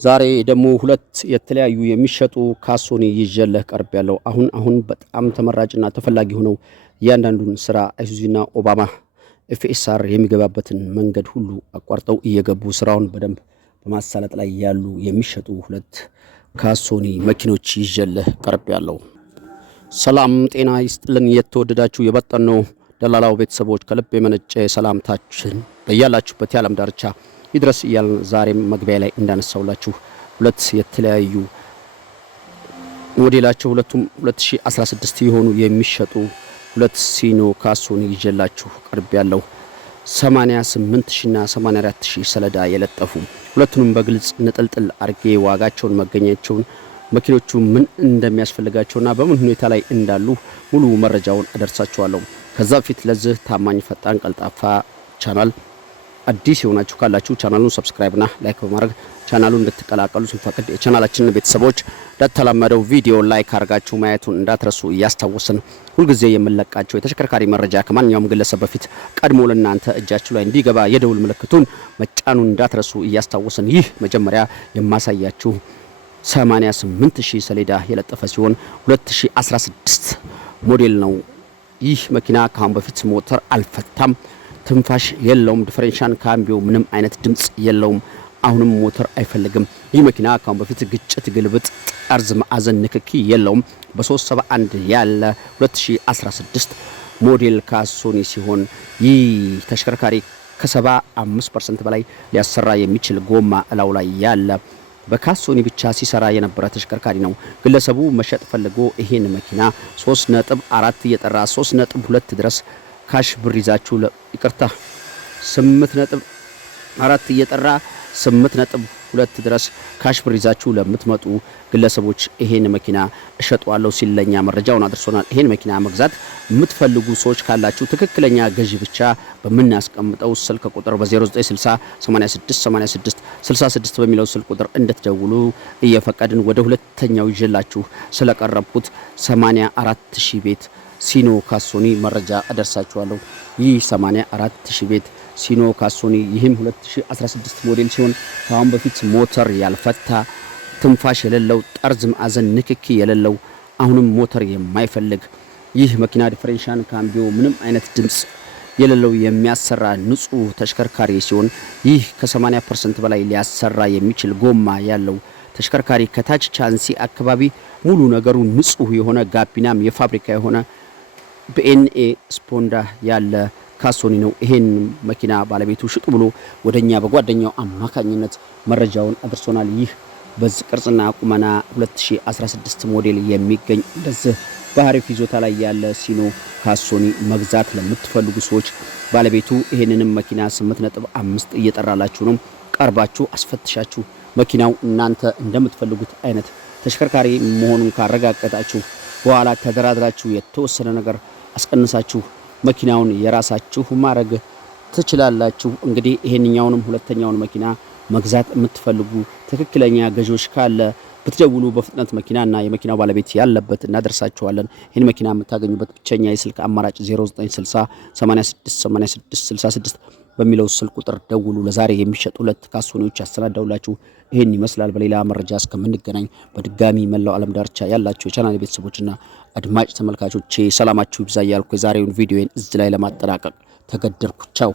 ዛሬ ደግሞ ሁለት የተለያዩ የሚሸጡ ካሶኒ ይዤልህ ቀርቤያለሁ። አሁን በጣም ተመራጭና ተፈላጊ ሆነው እያንዳንዱን ስራ አይሱዚና ኦባማ ኤፍኤስአር የሚገባበትን መንገድ ሁሉ አቋርጠው እየገቡ ስራውን በደንብ በማሳለጥ ላይ ያሉ የሚሸጡ ሁለት ካሶኒ መኪኖች ይዤልህ ቀርቤያለሁ። ሰላም ጤና ይስጥልን። የተወደዳችሁ የበጠነው ደላላው ቤተሰቦች ከልብ የመነጨ ሰላምታችን በያላችሁበት የዓለም ዳርቻ ይድረስ እያልን ዛሬም መግቢያ ላይ እንዳነሳውላችሁ ሁለት የተለያዩ ሞዴላቸው ሁለቱም 2016 የሆኑ የሚሸጡ ሁለት ሲኖ ካሶኒ ይዤላችሁ ቀርቤያለሁ። 88000 እና 84000 ሰሌዳ የለጠፉ ሁለቱንም በግልጽ ንጥልጥል አርጌ ዋጋቸውን መገኘታቸውን መኪኖቹ ምን እንደሚያስፈልጋቸውና በምን ሁኔታ ላይ እንዳሉ ሙሉ መረጃውን አደርሳችኋለሁ። ከዛ በፊት ለዚህ ታማኝ ፈጣን ቀልጣፋ ቻናል አዲስ የሆናችሁ ካላችሁ ቻናሉን ሰብስክራይብ እና ላይክ በማድረግ ቻናሉን እንድትቀላቀሉ ስንፈቅድ የቻናላችንን ቤተሰቦች እንደተለመደው ቪዲዮ ላይክ አድርጋችሁ ማየቱን እንዳትረሱ እያስታወስን ሁልጊዜ የምንለቃቸው የተሽከርካሪ መረጃ ከማንኛውም ግለሰብ በፊት ቀድሞ ለእናንተ እጃችሁ ላይ እንዲገባ የደውል ምልክቱን መጫኑን እንዳትረሱ እያስታወስን ይህ መጀመሪያ የማሳያችሁ 88000 ሰሌዳ የለጠፈ ሲሆን 2016 ሞዴል ነው። ይህ መኪና ካሁን በፊት ሞተር አልፈታም፣ ትንፋሽ የለውም፣ ዲፈረንሻል ካምቢዮ ምንም አይነት ድምጽ የለውም። አሁንም ሞተር አይፈልግም። ይህ መኪና ካሁን በፊት ግጭት፣ ግልብጥ፣ ጠርዝ ማዕዘን ንክኪ የለውም። በ371 ያለ 2016 ሞዴል ካሶኒ ሲሆን ይህ ተሽከርካሪ ከ75% በላይ ሊያሰራ የሚችል ጎማ እላው ላይ ያለ በካሶኒ ብቻ ሲሰራ የነበረ ተሽከርካሪ ነው። ግለሰቡ መሸጥ ፈልጎ ይሄን መኪና 3.4 እየጠራ 3.2 ድረስ ካሽ ብር ይዛችሁ ይቅርታ 8.4 እየጠራ 8.2 ድረስ ካሽ ብር ይዛችሁ ለምትመጡ ግለሰቦች ይሄን መኪና እሸጣለሁ ሲል ለኛ መረጃውን አድርሶናል። ይሄን መኪና መግዛት የምትፈልጉ ሰዎች ካላችሁ ትክክለኛ ገዢ ብቻ በመናስቀምጠው ስልክ ቁጥር በ0960 86 86 66 በሚለው ስልክ ቁጥር እንድትደውሉ እየፈቀድን ወደ ሁለተኛው ይዤላችሁ ስለቀረብኩት 84000 ቤት ሲኖ ካሶኒ መረጃ አደርሳችኋለሁ። ይህ 84000 ቤት ሲኖ ካሶኒ ይህም 2016 ሞዴል ሲሆን ካሁን በፊት ሞተር ያልፈታ ትንፋሽ የሌለው ጠርዝ ማዕዘን ንክኪ የሌለው አሁንም ሞተር የማይፈልግ ይህ መኪና ዲፈረንሻል ካምቢዮ ምንም አይነት ድምጽ የሌለው የሚያሰራ ንጹህ ተሽከርካሪ ሲሆን ይህ ከ80% በላይ ሊያሰራ የሚችል ጎማ ያለው ተሽከርካሪ ከታች ቻንሲ አካባቢ ሙሉ ነገሩ ንጹህ የሆነ ጋቢናም የፋብሪካ የሆነ በኤንኤ ስፖንዳ ያለ ካሶኒ ነው። ይሄን መኪና ባለቤቱ ሽጡ ብሎ ወደኛ በጓደኛው አማካኝነት መረጃውን አድርሶናል። ይህ በዚህ ቅርጽና ቁመና 2016 ሞዴል የሚገኝ እንደዚህ ባህሪ ይዞታ ላይ ያለ ሲኖ ካሶኒ መግዛት ለምትፈልጉ ሰዎች ባለቤቱ ይሄንንም መኪና 8.5 እየጠራላችሁ ነው። ቀርባችሁ አስፈትሻችሁ መኪናው እናንተ እንደምትፈልጉት አይነት ተሽከርካሪ መሆኑን ካረጋገጣችሁ በኋላ ተደራድራችሁ የተወሰነ ነገር አስቀንሳችሁ መኪናውን የራሳችሁ ማድረግ ትችላላችሁ። እንግዲህ ይሄንኛውንም ሁለተኛውን መኪና መግዛት የምትፈልጉ ትክክለኛ ገዢዎች ካለ ብትደውሉ በፍጥነት መኪናና የመኪናው ባለቤት ያለበት እናደርሳችኋለን። ይሄን መኪና የምታገኙበት ብቸኛ የስልክ አማራጭ 0960 86 86 66 በሚለው ስልክ ቁጥር ደውሉ። ለዛሬ የሚሸጡ ሁለት ካሶኒዎች ያሰናዳውላችሁ ይሄን ይመስላል። በሌላ መረጃ እስከምንገናኝ በድጋሚ መላው ዓለም ዳርቻ ያላችሁ የቻናል ቤተሰቦችና አድማጭ ተመልካቾቼ ሰላማችሁ ይብዛ እያልኩ የዛሬውን ቪዲዮን እዚህ ላይ ለማጠናቀቅ ተገደድኩ። ቻው።